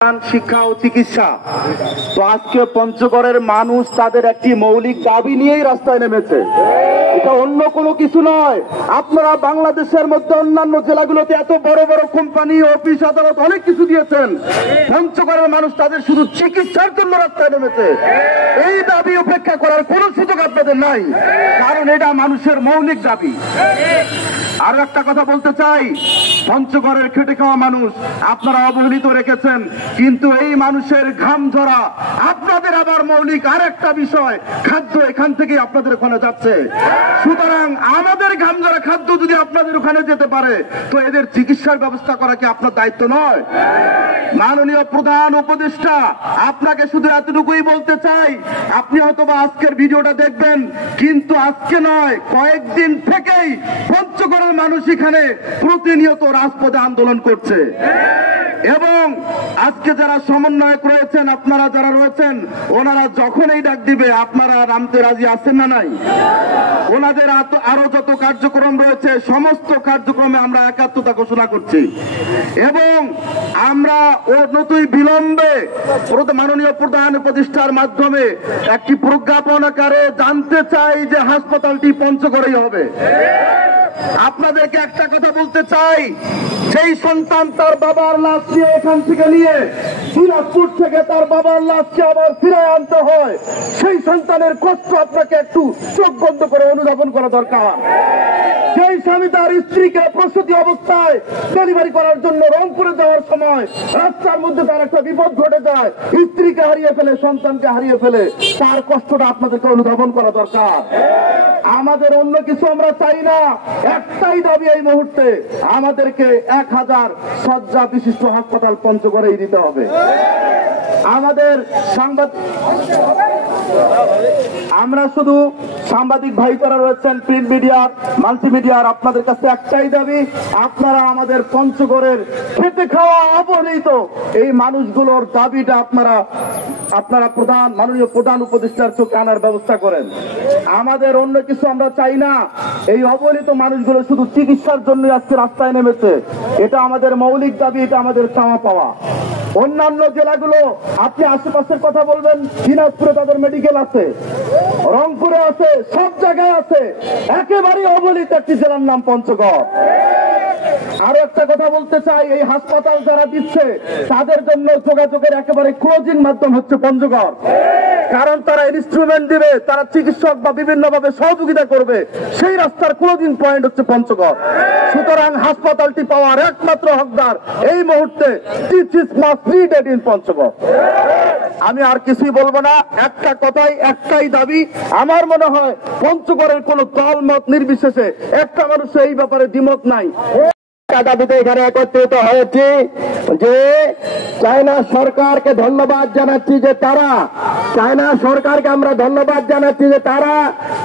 শিক্ষা ও চিকিৎসা। তো আজকে পঞ্চগড়ের মানুষ তাদের একটি মৌলিক দাবি নিয়েই রাস্তায় নেমেছে, এটা অন্য কোনো কিছু নয়। আপনারা বাংলাদেশের মধ্যে অন্যান্য জেলাগুলোতে এত বড় বড় কোম্পানি, অফিস, আদালত অনেক কিছু দিয়েছেন, পঞ্চগড়ের মানুষ তাদের শুধু চিকিৎসার জন্য রাস্তায় নেমেছে। এই দাবি উপেক্ষা করার কোনো সুযোগ আপনাদের নাই, কারণ এটা মানুষের মৌলিক দাবি। আর একটা কথা বলতে চাই, পঞ্চগড়ের খেটে খাওয়া মানুষ আপনারা অবহেলিত রেখেছেন, কিন্তু এই মানুষের ঘাম ঝরা আপনাদের আবার মৌলিক আর একটা বিষয়, খাদ্য এখান থেকে আপনাদের ওখানে যাচ্ছে। সুতরাং আমাদের ঘাম ঝরা খাদ্য যদি আপনাদের ওখানে যেতে পারে, তো এদের চিকিৎসার ব্যবস্থা করা কি আপনার দায়িত্ব নয়? মাননীয় প্রধান উপদেষ্টা, আপনাকে শুধু এতটুকুই বলতে চাই, আপনি হয়তোবা আজকের ভিডিওটা দেখবেন, কিন্তু আজকে নয়, কয়েকদিন থেকেই পঞ্চগড়ের মানুষ এখানে প্রতিনিয়ত রাজপথে আন্দোলন করছে। এবং আজকে যারা সমন্বয়ক রয়েছেন, আপনারা যারা রয়েছেন, ওনারা যখনই ডাক দিবে আপনারা নামতে রাজি আছেন না নাই? ওনাদের আরো যত কার্যক্রম রয়েছে সমস্ত কার্যক্রমে আমরা একাত্মতা ঘোষণা করছি। এবং আমরা নতুন বিলম্বে মাননীয় প্রধান উপদেষ্টার মাধ্যমে একটি প্রজ্ঞাপন আকারে জানতে চাই যে হাসপাতালটি পঞ্চগড়েই হবে। আপনাদেরকে একটা কথা বলতে চাই, সেই সন্তান তার বাবার লাশ নিয়ে এখান থেকে নিয়ে দিনাজপুর থেকে তার বাবার লাশকে আবার ফিরে আনতে হয়, সেই সন্তানের কষ্ট আপনাকে একটু চোখ বন্ধ করে অনুধাবন করা দরকার। সেই স্বামী তার স্ত্রীকে প্রসূতি অবস্থায় ডেলিভারি করার জন্য রংপুরে যাওয়ার সময় রাস্তার মধ্যে তার একটা বিপদ ঘটে যায়, স্ত্রীকে হারিয়ে ফেলে, সন্তানকে হারিয়ে ফেলে, তার কষ্টটা আপনাদেরকে অনুধাবন করা দরকার। আমাদের অন্য কিছু আমরা চাই না, একটাই দাবি এই মুহূর্তে, আমাদেরকে 1000 শয্যা বিশিষ্ট হাসপাতাল পঞ্চগড়েই দিতে হবে। আমাদের আমরা শুধু সাংবাদিক ভাই যারা রয়েছেন, প্রিন্ট মিডিয়ার, মাল্টিমিডিয়ার, আপনাদের কাছে একটাই দাবি, আপনারা আমাদের পঞ্চগড়ের খেতে খাওয়া অবহেলিত এই মানুষগুলোর দাবিটা আপনারা মাননীয় প্রধান উপদেষ্টার চোখে আনার ব্যবস্থা করেন। আমাদের অন্য কিছু আমরা চাই না, এই অবহেলিত মানুষগুলো শুধু চিকিৎসার জন্য আজকে রাস্তায় নেমেছে, এটা আমাদের মৌলিক দাবি, এটা আমাদের চাওয়া পাওয়া। অন্যান্য জেলাগুলো আপনি আশেপাশের কথা বলবেন, দিনাজপুরে তাদের মেডিকেল আছে, রংপুরে আছে, সব জায়গায় আছে, একেবারে অবহেলিত একটি জেলার নাম পঞ্চগড়। আরো একটা কথা বলতে চাই, এই হাসপাতাল যারা দিচ্ছে তাদের জন্য যোগাযোগের একেবারে ক্লোজিং মাধ্যম হচ্ছে পঞ্চগড়, কারণ তারা ইনস্ট্রুমেন্ট দিবে, তারা চিকিৎসক বা বিভিন্ন ভাবে সহযোগিতা করবে, সেই রাস্তার ক্লোজিং পয়েন্ট হচ্ছে পঞ্চগড়। সুতরাং হাসপাতালটি পাওয়ার একমাত্র হকদার এই মুহূর্তে পঞ্চগড়। আমি আর কিছুই বলবো না, একটা কথাই, একটাই দাবি। আমার মনে হয় পঞ্চগড়ের কোন দল মত নির্বিশেষে একটা মানুষের এই ব্যাপারে দ্বিমত নাই। দাবিতে এখানে একত্রিত হয়েছি যে চায়না সরকারকে ধন্যবাদ জানাচ্ছি যে আমরা ধন্যবাদ জানাচ্ছি যে তারা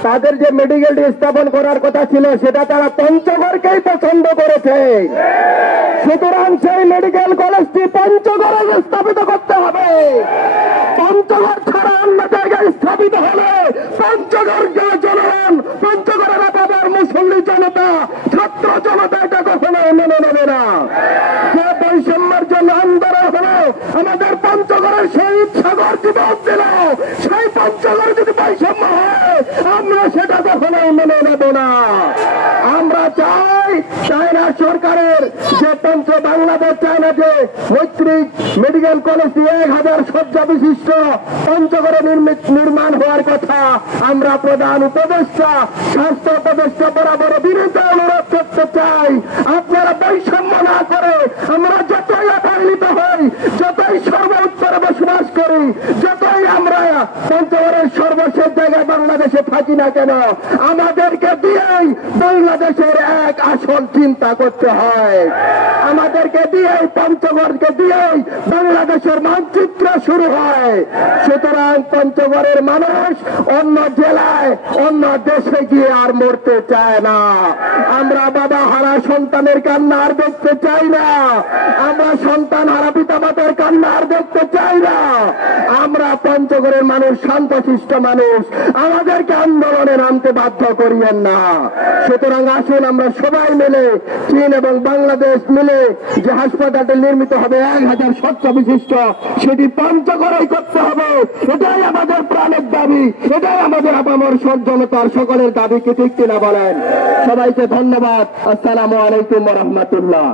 তাদের যে মেডিকেলটি স্থাপন করার কথা ছিল সেটা তারা পঞ্চগড়কেই পছন্দ করেছে। সুতরাং সেই মেডিকেল কলেজটি পঞ্চগড়ে স্থাপিত করতে হবে। পঞ্চগড় ছাড়া অন্য জায়গায় স্থাপিত হলে পঞ্চগড় জনগণ, পঞ্চগড়ের বাবার মুসল্লি জনতা, ছাত্র জনতা এটা কখনো মেনে নেবে না। যে বৈষম্যের জন্য আন্দোলন হলো, আমাদের পঞ্চগড়ের শহীদ সাগর দিবস দিল, সেই পঞ্চগড় যদি বৈষম্য হয় আমরা সেটা কখনো মেনে নেব না। আমরা চাই চায়না সরকারের যে বাংলাদেশ চায় না যে পৈতৃক মেডিকেল কলেজটি 1000 শয্যা বিশিষ্ট পঞ্চগড়ে নির্মাণ হওয়ার কথা আমরা প্রধান উপদেষ্টা, স্বাস্থ্য উপদেষ্টা বরাবর বিরুদ্ধে অনুরোধ করতে চাই। আপনারা বৈষম্য না করে, আমরা যতই অবহেলিত হই, যতই সর্ব উত্তরে বসবাস করি, যতই আমরা পঞ্চগড়ের সর্বশেষ জায়গায় বাংলাদেশে থাকি না কেন, আমাদেরকে দিয়েই বাংলাদেশের এক আসল চিন্তা করতে হয়। আমাদেরকে দিয়েই, পঞ্চগড়কে দিয়েই বাংলাদেশের মানচিত্র শুরু হয়। সুতরাং পঞ্চগড়ের মানুষ অন্য জেলায়, অন্য দেশে গিয়ে আর মরতে চায় না। আমরা বাবা হারা সন্তানের কান্না আর দেখতে চাই না, আমরা সন্তান হারা পিতা মাতার কান্না আর দেখতে চাই না। আমরা পঞ্চগড়ের মানুষ শান্তশিষ্ট মানুষ, আমাদেরকে আন্দোলনে নামতে বাধ্য করিয়েন না। সুতরাং আসুন আমরা সবাই মিলে চীন এবং বাংলাদেশ মিলে যে হাসপাতালটি নির্মিত হবে 1000 শয্যা বিশিষ্ট, সেটি পঞ্চগড়েই করতে হবে। এটাই আমাদের প্রাণের দাবি, এটাই আমাদের আপামর জনতার সকলের দাবি। কি ঠিক কিনা বলেন? সবাইকে ধন্যবাদ। আসসালামু আলাইকুম ওয়া রাহমাতুল্লাহ।